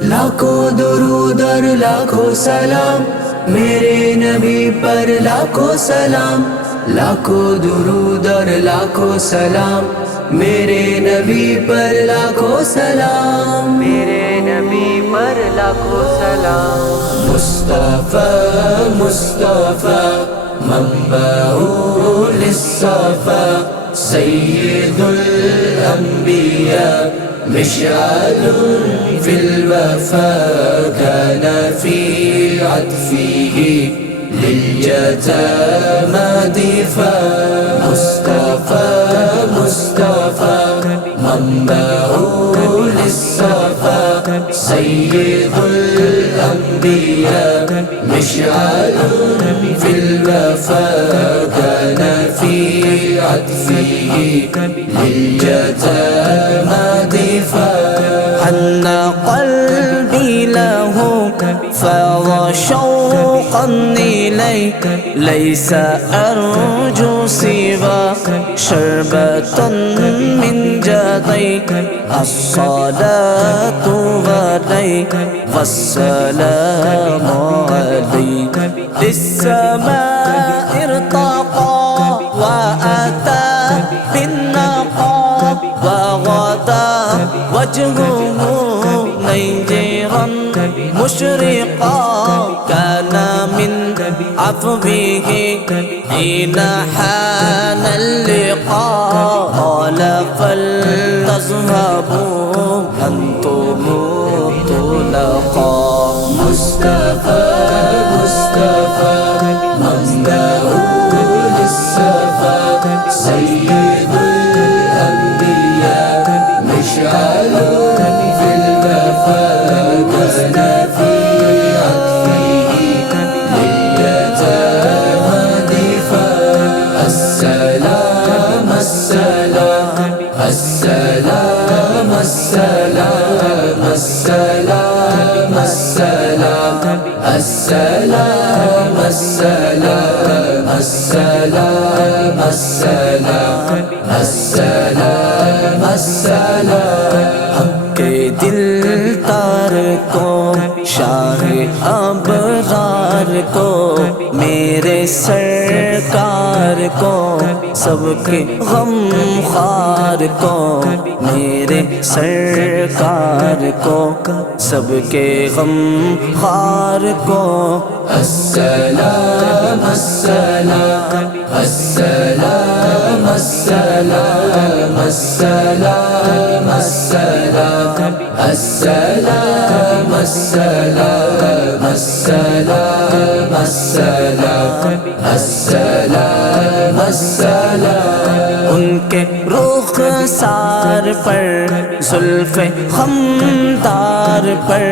لاکھوں درود اور لاکھوں سلام میرے نبی پر، لاکھوں سلام، لاکھوں درود اور لاکھوں سلام میرے نبی پر، لاکھوں سلام، میرے نبی پر لاکھوں سلام۔ مصطفیٰ مصطفیٰ منبع للصفا، سید الانبیاء مشعل في الوفا، كان في عطفه لليتامى دفاع، مصطفى مصطفى منبع للصفا، سيد الأنبياء مشعل في الوفا، كان في عطفه لليتامى دفاع، حن قلبي له فاض شوقا إليك، ليس أرجو سوى شربة من جديك، الصلاة عليك والسلام عليك، للسماء ارتقى وأتى بالنقى، وغدا وجهه نيرا مشرقا، كان من عفوه حين حان اللقاء، قال فلتذهبوا أنتم طلقا، مصطفى مصطفى منبع للصفا، سيد الأنبياء مشعل في الوفا، كان في عطفه لليتامى دفاع، السلام السلام السلام السلام السلام السلام السلام السلام السلام السلام السلام السلام، کے دل تار کو شاہ ابرار کو، میرے سرکار کو، سب کے غم خوار کو، میرے سرکار کو، سب کے غم خوار کو، السلام السلام السلام السلام السلام السلام السلام السلام السلام السلام السلام السلام، ان کے رخسار پر، زلف خمدار پر،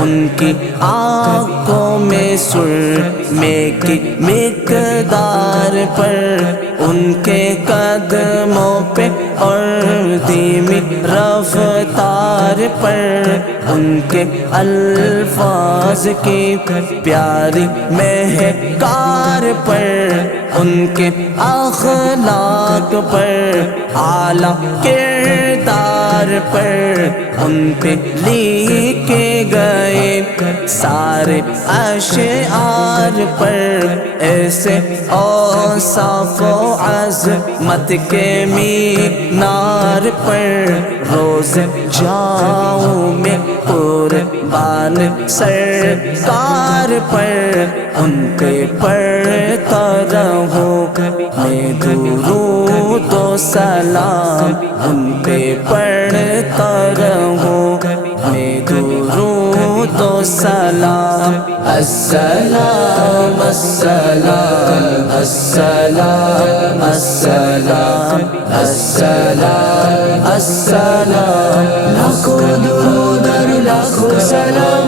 ان کی آنکھوں میں سرمے کی مقدار پر، ان کے قدموں پہ اور دھیمی رفتار پر، ان کے الفاظ کی پیاری مہکار پر، ان کے اخلاق پر، اعلیٰ کردار پر، ان پہ لکھے گئے سارے اشعار پر، ایسے اوصاف و عظمت کے مینار پر، روز جاؤں میں قربان سرکار پر، ان پہ پڑھتا رہوں میں درود و سلام، ان پہ پڑھتا رہوں میں درود و سلام، السلام السلام السلام السلام السلام السلام، لاکھوں درود اور لاکھوں سلام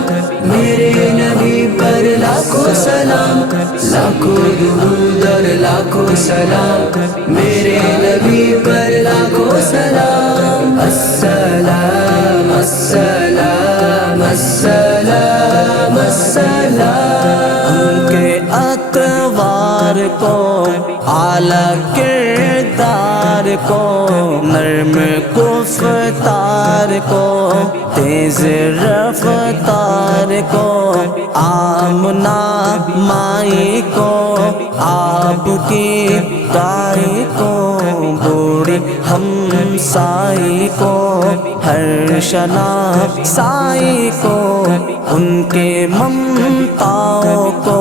میرے نبی پر، لاکھوں سلام، لاکھوں درود اور لاکھوں سلام میرے نبی پر، لاکھوں سلام، السلام السلام السلام السلام، ان کے اطوار کو، اعلیٰ کردار کو، نرم گفتار کو تیز رفتار کو آمنہ مائی کو آپ کی دائی کو بوڑھی ہمسائی کو ہر شناسائی کو ان کے ممتاؤں کو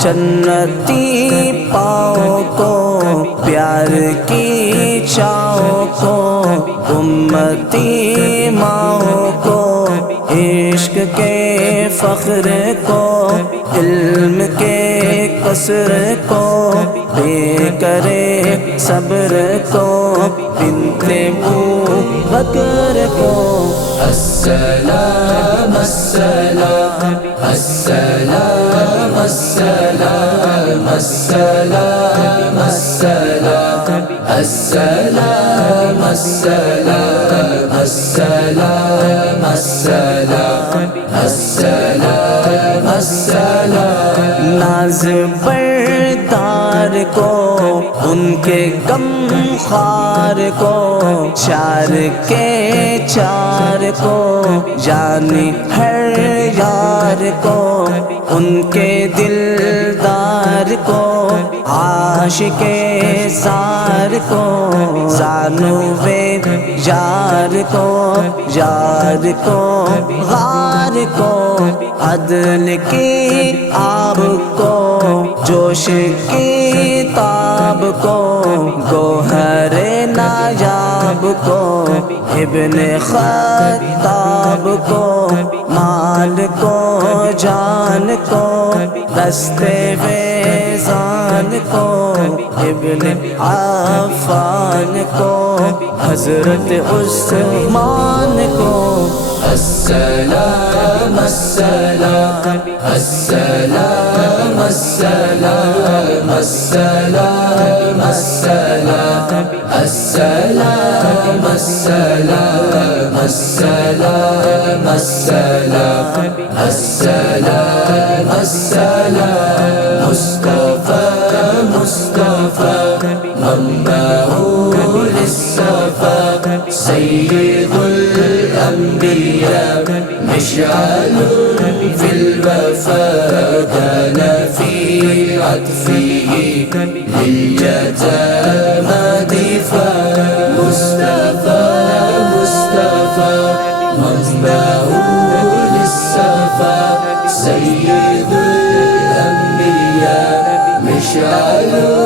جنتی پاؤں کو پیار کی چاؤں کو امتی ماؤں کو عشق کے فخر کو علم کے قصر کو بے کرے صبر کو بنت بکر کو السلام السلام السلام السلام السلام السلام السلام السلام السلام السلام السلام السلام ناز بردار کو ان کے غم خوار کو چار کے چار کو جانی ہر یار کو ان کے دلدار کو عاشق زار کو زانو وید یار کو یار کو غار کو عدل کی آب کو جوش کی تاب کو گوہر نایاب کو ابن خطاب کو مال کو جان کو دستے ویزان کو ابن عفان کو حضرت عثمان کو السلام السلام السلام السلام السلام السلام السلام السلام السلام السلام السلام السلام مصطفى مصطفى منبع للصفا سيد الأنبياء مشعل في الوفاء كان في عطفه لليتامى دفاع مصطفى مصطفى منبع للصفا سيد الأنبياء مشعل